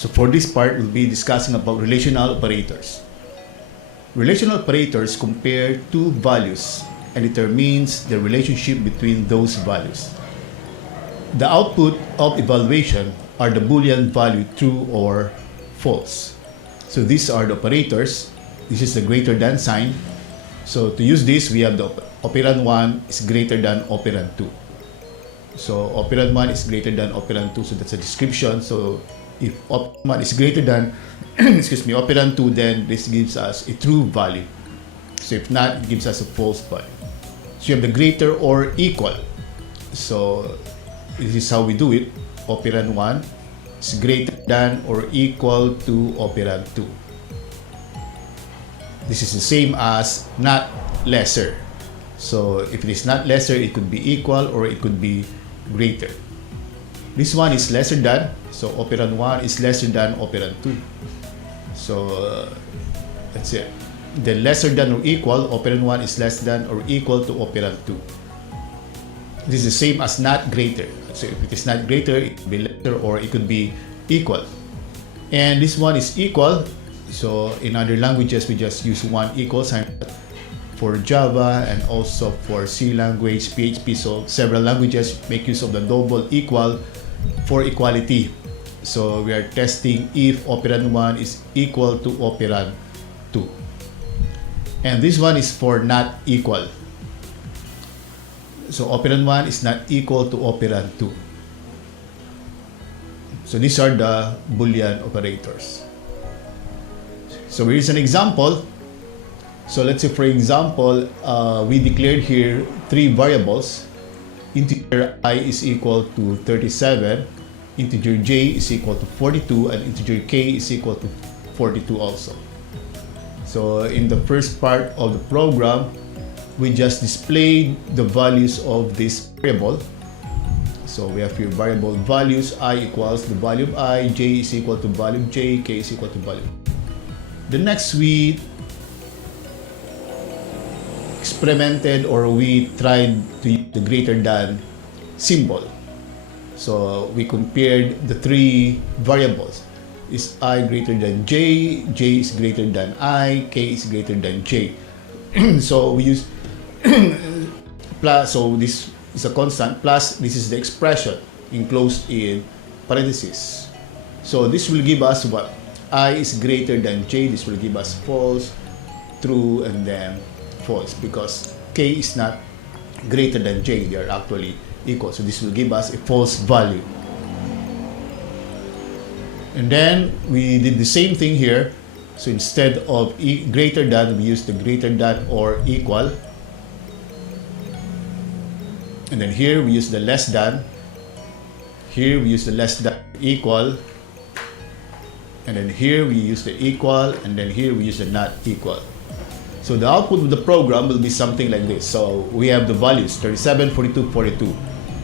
So for this part, we'll be discussing about relational operators. Relational operators compare two values and determines the relationship between those values. The output of evaluation are the Boolean value true or false. So these are the operators. This is the greater than sign. So to use this, we have the operand 1 is greater than operand 2. So operand 1 is greater than operand 2, so that's a description. So if operand 1 is greater than operand 2, then this gives us a true value. So if not, it gives us a false value. So you have the greater or equal. So this is how we do it. Operand 1 is greater than or equal to operand 2. This is the same as not lesser. So if it is not lesser, it could be equal or it could be greater. This one is lesser than, so operand 1 is lesser than operand 2. So that's it. The lesser than or equal, operand 1 is less than or equal to operand 2. This is the same as not greater. So if it is not greater, it could be lesser or it could be equal. And this one is equal. So in other languages, we just use one equal sign for Java and also for C language, PHP. So several languages make use of the double equal for equality. So we are testing if operand 1 is equal to operand 2. And this one is for not equal. So operand 1 is not equal to operand 2. So these are the Boolean operators. So here's an example. So let's say, for example, we declared here three variables. Integer I is equal to 37, integer j is equal to 42, and integer k is equal to 42 also. So in the first part of the program, we just displayed the values of this variable. So we have here variable values. I equals the value of I, j is equal to value of j, k is equal to value. The next, we experimented or we tried to use the greater than symbol. So we compared the three variables. Is I greater than j, j is greater than I, k is greater than j. So we use plus, so this is a constant, plus this is the expression enclosed in parentheses. So this will give us what? I is greater than j, this will give us false, true, and then false, because k is not greater than j, they are actually equal. So this will give us a false value. And then we did the same thing here. So instead of greater than, we use the greater than or equal. And then here we use the less than. Here we use the less than equal. And then here we use the equal, and then here we use the not equal. So the output of the program will be something like this. So we have the values 37, 42, 42.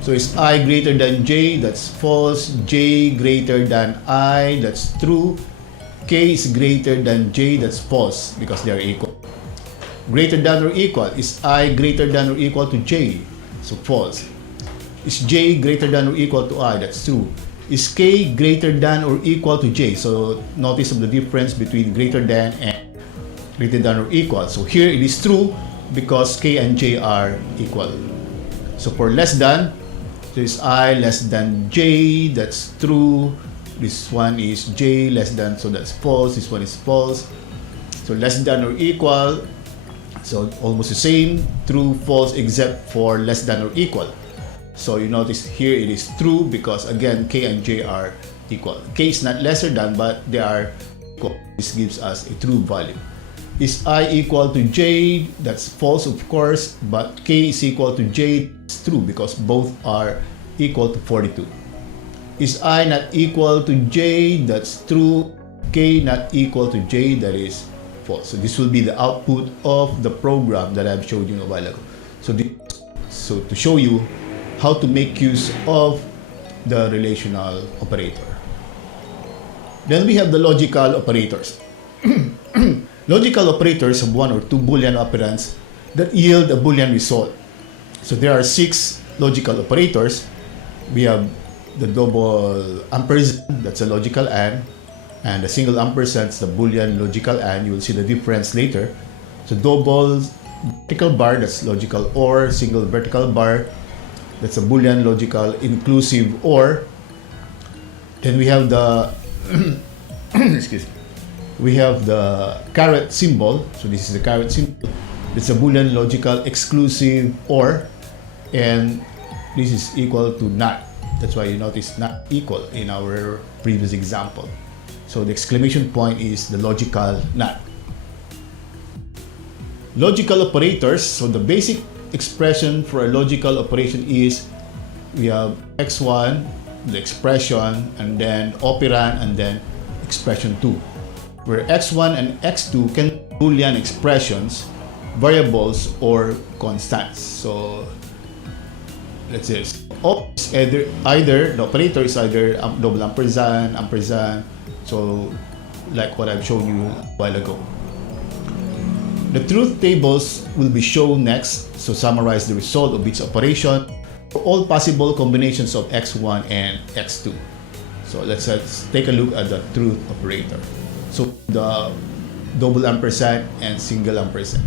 So is I greater than j, that's false. J greater than I, that's true. K is greater than j, that's false because they are equal. Greater than or equal, is I greater than or equal to j, so false. Is j greater than or equal to I, that's true. Is k greater than or equal to j? So notice of the difference between greater than and greater than or equal. So here it is true because k and j are equal. So for less than, so is I less than j, that's true. This one is j less than, so that's false. This one is false. So less than or equal, so almost the same, true, false, except for less than or equal. So you notice here it is true because again k and j are equal. K is not lesser than, but they are equal. This gives us a true value. Is I equal to j? That's false, of course, but k is equal to j. It's true because both are equal to 42. Is I not equal to j? That's true. K not equal to j, that is false. So this will be the output of the program that I've showed you a while ago. So to show you how to make use of the relational operator. Then we have the logical operators. Logical operators have one or two Boolean operands that yield a Boolean result. So there are 6 logical operators. We have the double ampersand, that's a logical AND. and the single ampersand is the Boolean logical AND. You will see the difference later. So double vertical bar, that's logical OR. Single vertical bar, that's a Boolean logical inclusive OR. Then we have the excuse me. We have the caret symbol. So this is the caret symbol. It's a Boolean logical exclusive OR, and this is equal to not. That's why you notice not equal in our previous example. So the exclamation point is the logical not. Logical operators. So the basic expression for a logical operation is we have x1, the expression, and then operand, and then expression 2. Where x1 and x2 can be Boolean expressions, variables, or constants. So let's say either the operator is either double ampersand, ampersand. So like what I've shown you a while ago. The truth tables will be shown next. So summarize the result of each operation for all possible combinations of x1 and x2. So let's take a look at the truth operator. So the double ampersand and single ampersand.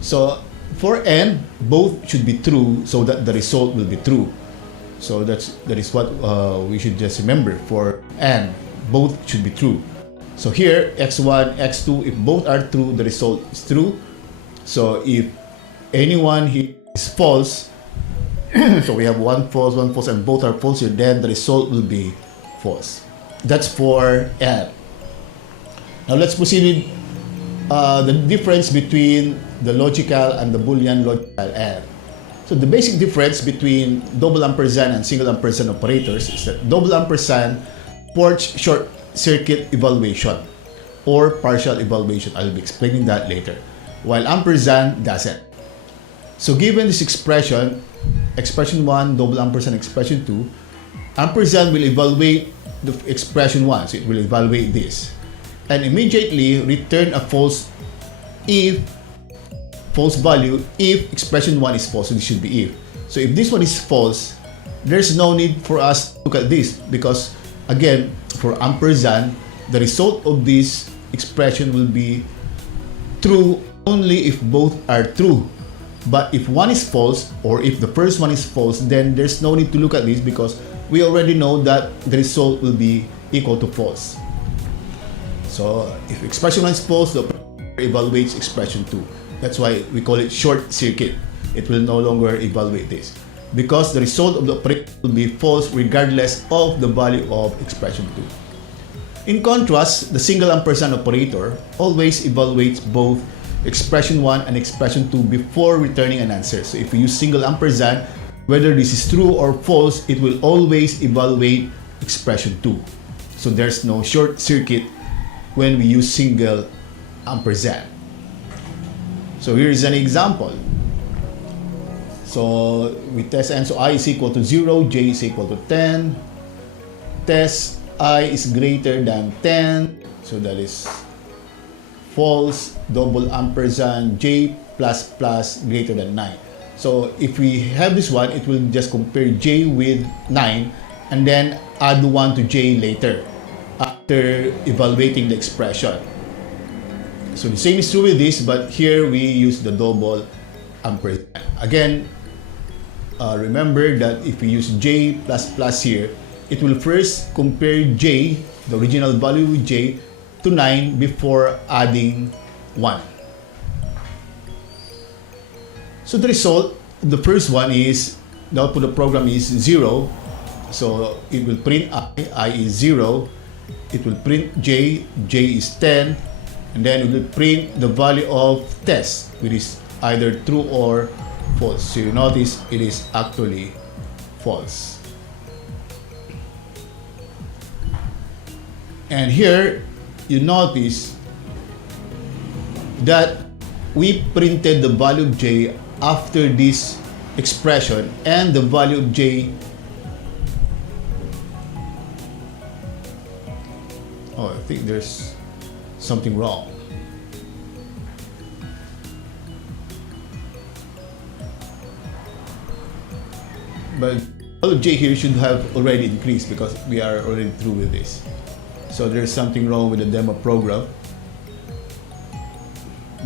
So for n, both should be true so that the result will be true. So that is what we should just remember. For n, both should be true. So here, x1, x2, if both are true, the result is true. So if anyone here is false, so we have one false, and both are false here, then the result will be false. That's for n. Now let's proceed with the difference between the logical and the Boolean logical AND. So the basic difference between double ampersand and single ampersand operators is that double ampersand supports short circuit evaluation or partial evaluation. I'll be explaining that later, while ampersand doesn't. So given this expression 1, double ampersand expression 2, ampersand will evaluate the expression 1, so it will evaluate this, and immediately return a false value if expression 1 is false. So this should be if. So if this one is false, there's no need for us to look at this, because again, for ampersand, the result of this expression will be true only if both are true. But if one is false, or if the first one is false, then there's no need to look at this, because we already know that the result will be equal to false. So if expression 1 is false, the operator evaluates expression 2. That's why we call it short circuit. It will no longer evaluate this, because the result of the operator will be false regardless of the value of expression 2. In contrast, the single ampersand operator always evaluates both expression 1 and expression 2 before returning an answer. So if we use single ampersand, whether this is true or false, it will always evaluate expression 2. So there's no short circuit when we use single ampersand. So here is an example. So we test n, so I is equal to 0, j is equal to 10. Test I is greater than 10, so that is false. Double ampersand j plus plus greater than 9. So if we have this one, it will just compare j with 9 and then add 1 to j later after evaluating the expression. So the same is true with this, but here we use the double ampersand. Again, remember that if we use j plus plus here, it will first compare j, the original value with j, to 9 before adding 1. So the result, the first one is, the output of the program is 0. So it will print I is 0. It will print j is 10. And then it will print the value of test, which is either true or false. So you notice it is actually false. And here you notice that we printed the value of j after this expression, and the value of j, oh, I think there's something wrong. But value of j here should have already increased, because we are already through with this. So there's something wrong with the demo program.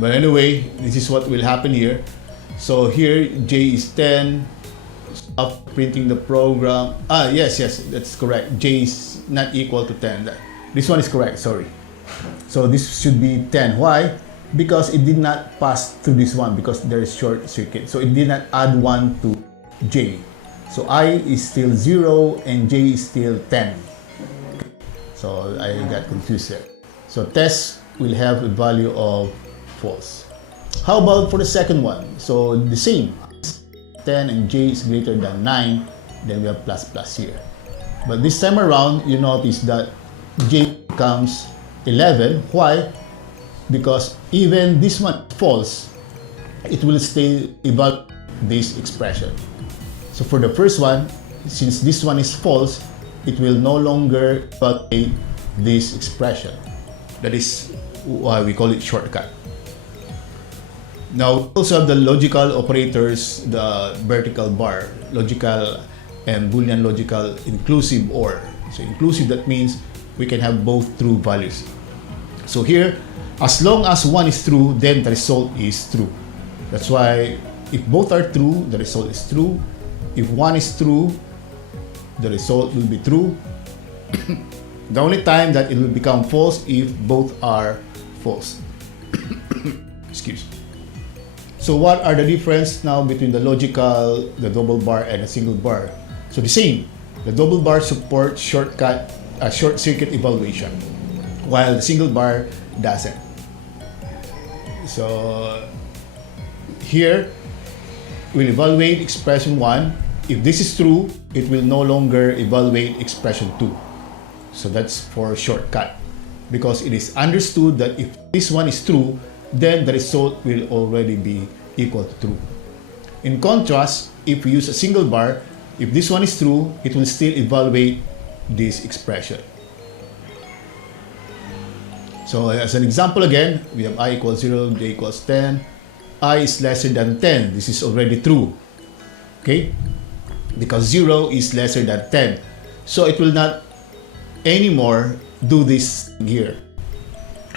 But anyway, this is what will happen here. So here J is 10. After printing the program, yes, that's correct. J is not equal to 10. This one is correct, sorry. So this should be 10. Why? Because it did not pass through this one because there is short circuit. So it did not add 1 to J. So I is still 0 and J is still 10. So I got confused there. So test will have a value of false. How about for the second one? So the same. 10 and J is greater than 9, then we have plus plus here. But this time around, you notice that J becomes 11. Why? Because even this one false, it will still evaluate this expression. So for the first one, since this one is false, it will no longer evaluate this expression. That is why we call it shortcut. Now, we also have the logical operators, the vertical bar, logical and Boolean logical inclusive OR. So inclusive, that means we can have both true values. So here, as long as one is true, then the result is true. That's why if both are true, the result is true. If one is true, the result will be true. The only time that it will become false if both are false. Excuse me. So what are the difference now between the logical, the double bar, and a single bar? So the same. The double bar supports short circuit evaluation, while the single bar doesn't. So here, we'll evaluate expression 1. If this is true, it will no longer evaluate expression 2. So that's for shortcut. Because it is understood that if this one is true, then the result will already be equal to true. In contrast, if we use a single bar, if this one is true, it will still evaluate this expression. So as an example again, we have I equals 0, J equals 10. I is lesser than 10. This is already true. Okay? Because 0 is lesser than 10. So it will not anymore do this here.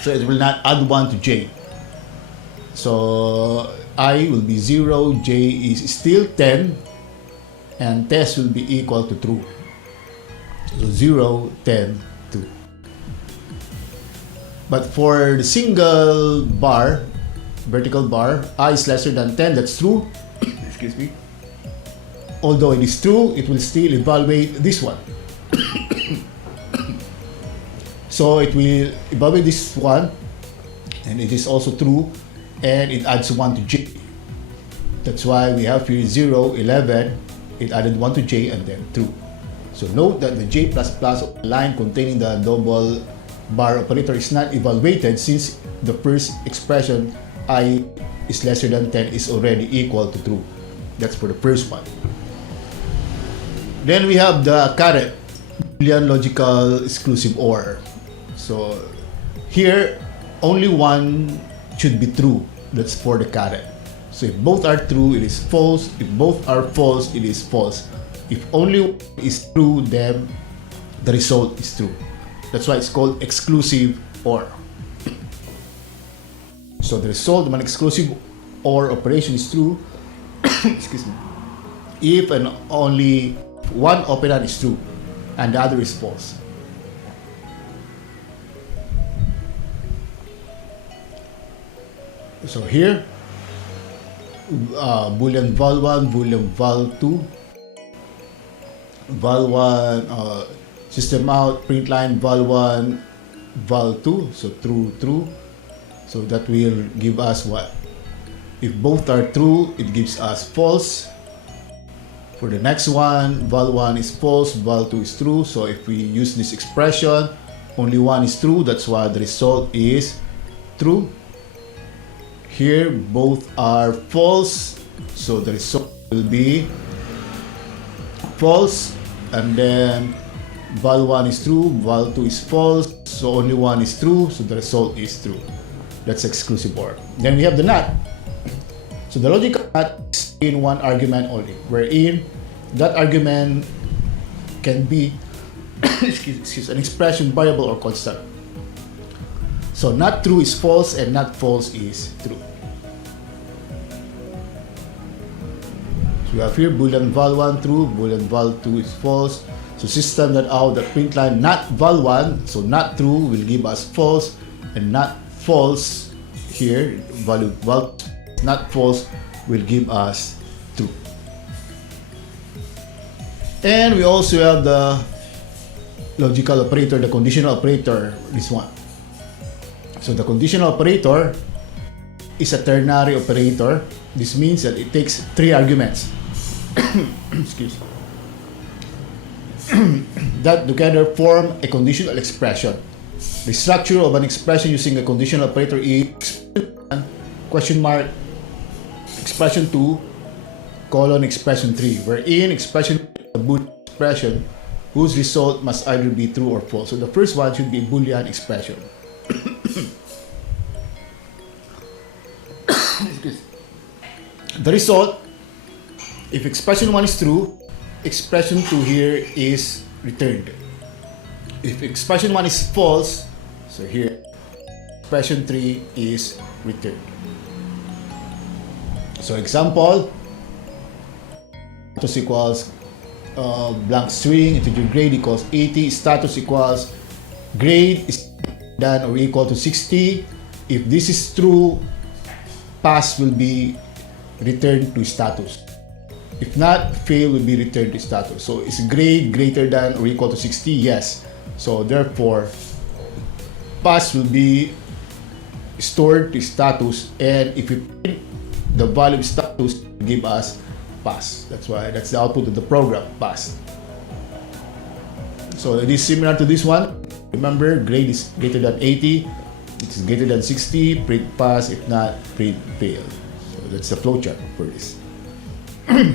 So it will not add 1 to J. So I will be 0, J is still 10, and test will be equal to true. So 0, 10, 2. But for the single bar, vertical bar, I is lesser than 10, that's true. Excuse me. Although it is true, it will still evaluate this one. So it will evaluate this one, and it is also true, and it adds 1 to J. That's why we have here 0, 11, it added 1 to J, and then true. So note that the J++ line containing the double bar operator is not evaluated since the first expression I is lesser than 10 is already equal to true. That's for the first one. Then we have the caret, Boolean logical exclusive OR. So here, only one should be true. That's for the caret. So if both are true, it is false. If both are false, it is false. If only one is true, then the result is true. That's why it's called exclusive OR. So the result of an exclusive OR operation is true excuse me, if and only one operand is true and the other is false. So here, Boolean val1, Boolean val2, val1, system out, print line val1, val2, so true, true. So that will give us what? If both are true, it gives us false. For the next one, val1 is false, val2 is true. So if we use this expression, only one is true, that's why the result is true. Here, both are false, so the result will be false. And then val1 is true, val2 is false, so only one is true, so the result is true. That's exclusive OR. Then we have the NOT. So the logical NOT is in one argument only, wherein that argument can be excuse, an expression, variable, or constant. So not true is false and not false is true. So we have here Boolean val1 true, Boolean val2 is false. So system.out that print line not val1, so not true will give us false, and not false here, value val not false will give us true. And we also have the logical operator, the conditional operator, this one. So the conditional operator is a ternary operator. This means that it takes three arguments excuse that together form a conditional expression. The structure of an expression using a conditional operator is question mark expression 2 colon expression 3, wherein expression a Boolean expression whose result must either be true or false. So the first one should be a Boolean expression. The result, if expression 1 is true, expression 2 here is returned. If expression 1 is false, so here expression 3 is returned. So example, status equals blank string, integer grade equals 80, status equals grade is than or equal to 60. If this is true, pass will be returned to status. If not, fail will be returned to status. So is grade greater than or equal to 60? Yes. So therefore, pass will be stored to status, and if we print the value of status, give us pass. That's why that's the output of the program, pass. So it is similar to this one. Remember, grade is greater than 80, it is greater than 60, print pass, if not, print fail. So that's the flowchart for this.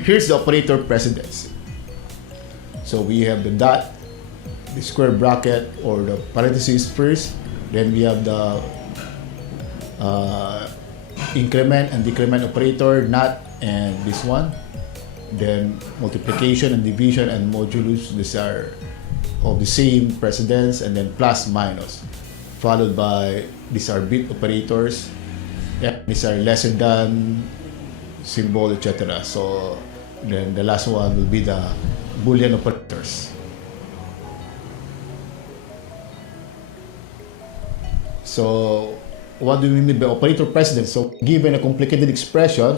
Here's the operator precedence. So we have the dot, the square bracket, or the parentheses first. Then we have the increment and decrement operator, not, and this one. Then multiplication and division and modulus, these are of the same precedence, and then plus minus, followed by these are bit operators. Yeah, these are lesser than symbol, etc. So then the last one will be the Boolean operators. So what do we mean by operator precedence? So given a complicated expression,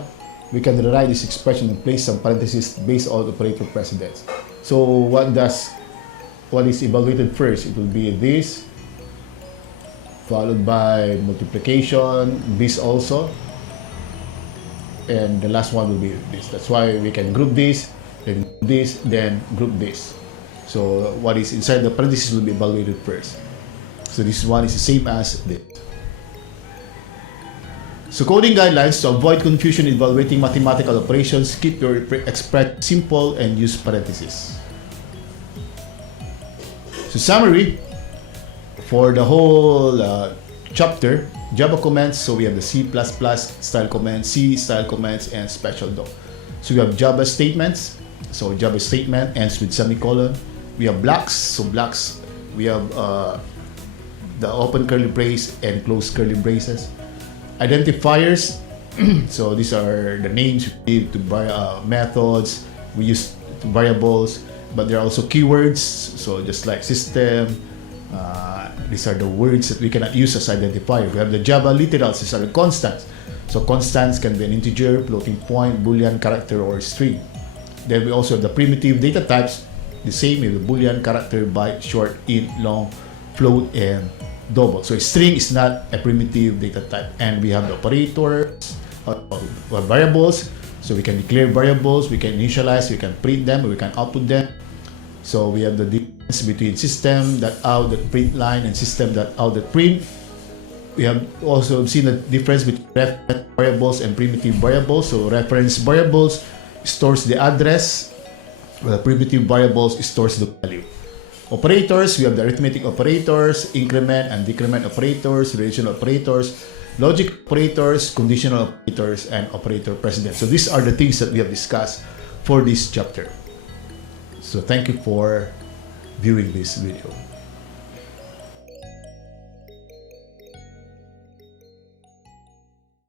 we can rewrite this expression and place some parentheses based on operator precedence. So what is evaluated first? It will be this, followed by multiplication, this also, and the last one will be this. That's why we can group this, then group this. So what is inside the parentheses will be evaluated first. So this one is the same as this. So coding guidelines: to avoid confusion in evaluating mathematical operations, keep your expression simple and use parentheses. So summary for the whole chapter, Java commands. So we have the C++ style commands, C style commands, and special doc. So we have Java statements. So Java statement ends with semicolon. We have blocks. So blocks, we have the open curly brace and close curly braces. Identifiers. So these are the names we give to methods. We use variables, but there are also keywords. So just like system, these are the words that we cannot use as identifier. We have the Java literals. These are the constants. So constants can be an integer, floating point, Boolean character, or string. Then we also have the primitive data types. The same with the Boolean character, byte, short, int, long, float, and double. So a string is not a primitive data type. And we have the operators, variables. So we can declare variables, we can initialize, we can print them, we can output them. So we have the difference between system.out.print line and system.out.print. We have also seen the difference between reference variables and primitive variables. So reference variables stores the address, while primitive variables stores the value. Operators, we have the arithmetic operators, increment and decrement operators, relational operators, logic operators, conditional operators, and operator precedence. So these are the things that we have discussed for this chapter. So thank you for viewing this video.